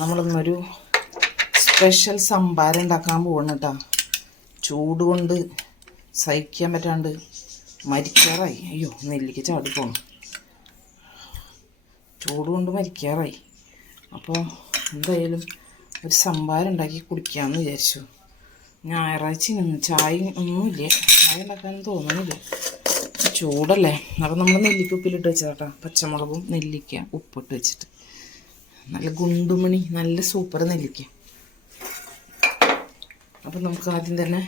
നമ്മളിന്നൊരു special സംഭാരം ഉണ്ടാക്കാൻ പോകണം കേട്ടോ. ചൂട് കൊണ്ട് സഹിക്കാൻ പറ്റാണ്ട് മരിക്കാറായി. അയ്യോ, നെല്ലിക്ക ചാടിപ്പോണം. ചൂട് കൊണ്ട് മരിക്കാറായി. അപ്പോൾ എന്തായാലും ഒരു സംഭാരം ഉണ്ടാക്കി കുടിക്കാമെന്ന് വിചാരിച്ചു. ഞായറാഴ്ച ചായ ഒന്നുമില്ല, ചായ ഉണ്ടാക്കാനും തോന്നുന്നില്ല, ചൂടല്ലേ. അപ്പോൾ നമ്മൾ നെല്ലിക്ക ഉപ്പിലിട്ട് വെച്ചതാട്ടാ. പച്ചമുളകും നെല്ലിക്ക ഉപ്പിട്ട് വെച്ചിട്ട് നല്ല ഗുണ്ടുമണി, നല്ല സൂപ്പർ നെല്ലിക്ക. അപ്പം നമുക്ക് ആദ്യം തന്നെ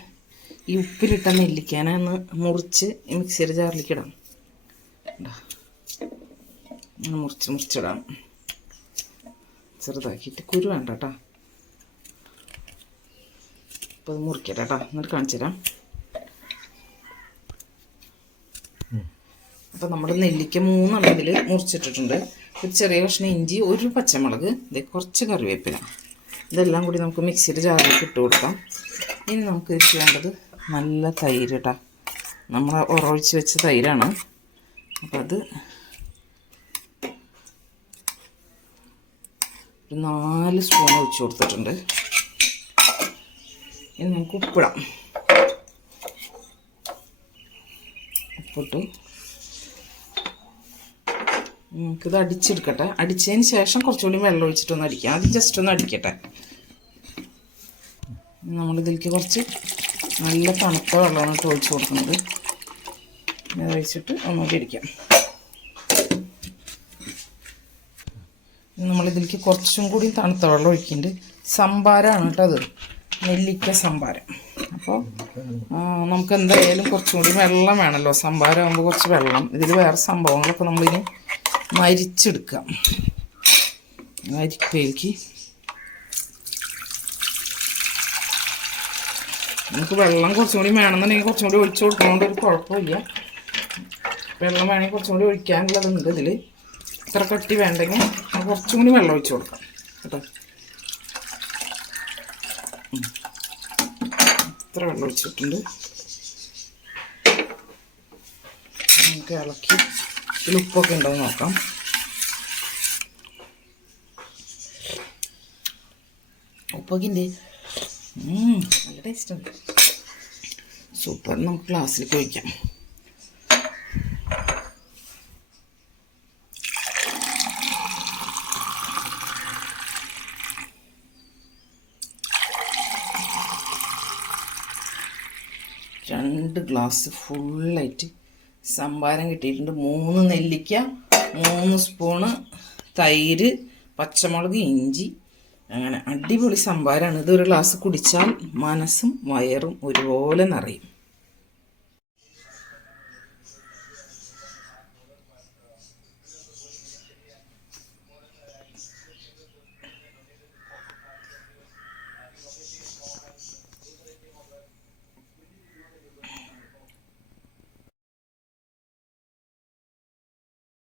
ഈ ഉപ്പിലിട്ട നെല്ലിക്കാനെ ഒന്ന് മുറിച്ച് മിക്സിയുടെ ജാറിലേക്ക് ഇടാം. മുറിച്ചിടാം, ചെറുതാക്കിയിട്ട്. കുരു വേണ്ട കേട്ടോ. അപ്പോൾ അത് മുറിക്കട്ടെ കേട്ടോ, എന്നിട്ട് കാണിച്ചു തരാം. അപ്പോൾ നമ്മൾ നെല്ലിക്ക 3 അളവിൽ മുറിച്ചിട്ടിട്ടുണ്ട്. ഒരു ചെറിയ കഷ്ണം ഇഞ്ചി, ഒരു പച്ചമുളക്, കുറച്ച് കറിവേപ്പില, ഇതെല്ലാം കൂടി നമുക്ക് മിക്സിയുടെ ജാറിലേക്ക് ഇട്ട് കൊടുക്കാം. ഇനി നമുക്ക് ഇതിൽ വേണ്ടത് നല്ല തൈര് കേട്ടോ. നമ്മൾ ഉറവിച്ച് വെച്ച തൈരാണ്. അപ്പോൾ അത് ഒരു 4 സ്പൂൺ ഒഴിച്ച് കൊടുത്തിട്ടുണ്ട്. ഇനി നമുക്ക് ഉപ്പിടാം. ഉപ്പിട്ട് നമുക്കിത് അടിച്ചെടുക്കട്ടെ. അടിച്ചതിന് ശേഷം കുറച്ചുകൂടി വെള്ളം ഒഴിച്ചിട്ടൊന്ന് അടിക്കാം. ആദ്യം ജസ്റ്റ് ഒന്ന് അടിക്കട്ടെ. നമ്മളിതിലേക്ക് കുറച്ച് നല്ല തണുത്ത വെള്ളമാണ് ഇട്ട് ഒഴിച്ച് കൊടുക്കുന്നത്. ഇത് ഒഴിച്ചിട്ട് ഒന്നുകൂടി അടിക്കാം. നമ്മളിതിലേക്ക് കുറച്ചും കൂടി തണുത്ത വെള്ളം ഒഴിക്കുന്നുണ്ട്. സംഭാരമാണ് കേട്ടോ അത്, നെല്ലിക്ക സംഭാരം. അപ്പോൾ നമുക്ക് എന്തായാലും കുറച്ചും കൂടി വെള്ളം വേണമല്ലോ. സംഭാരം ആകുമ്പോൾ കുറച്ച് വെള്ളം. ഇതിൽ വേറെ സംഭവങ്ങളൊക്കെ നമ്മളിനി മരിച്ചെടുക്കാം. അരിപ്പയിലേക്ക് നമുക്ക് വെള്ളം കുറച്ചും കൂടി വേണമെന്നുണ്ടെങ്കിൽ കുറച്ചും കൂടി ഒഴിച്ച് കൊടുക്കുന്നതുകൊണ്ട് ഒരു കുഴപ്പമില്ല. വെള്ളം വേണമെങ്കിൽ കുറച്ചും കൂടി ഒഴിക്കാനുള്ളതുണ്ട് ഇതിൽ. ഇത്ര കട്ടി വേണ്ടെങ്കിൽ കുറച്ചും കൂടി വെള്ളം ഒഴിച്ച് കൊടുക്കാം കേട്ടോ. ഇത്ര വെള്ളം ഒഴിച്ചിട്ടുണ്ട്. നമുക്ക് ഇളക്കി ഇതിൽ ഉപ്പൊക്കെ ഉണ്ടോ എന്ന് നോക്കാം. ഉപ്പൊക്കെ ഉണ്ട്, നല്ല ടേസ്റ്റുണ്ട്, സൂപ്പർ. നമുക്ക് ഗ്ലാസ്സിലേക്ക് ഒഴിക്കാം. രണ്ട് ഗ്ലാസ് ഫുള്ളായിട്ട് സംഭാരം കിട്ടിയിട്ടുണ്ട്. 3 നെല്ലിക്ക, 3 സ്പൂണ് തൈര്, പച്ചമുളക്, ഇഞ്ചി, അങ്ങനെ അടിപൊളി സംഭാരമാണ്. ഇതൊരു ഗ്ലാസ് കുടിച്ചാൽ മനസ്സും വയറും ഒരുപോലെ നിറയും.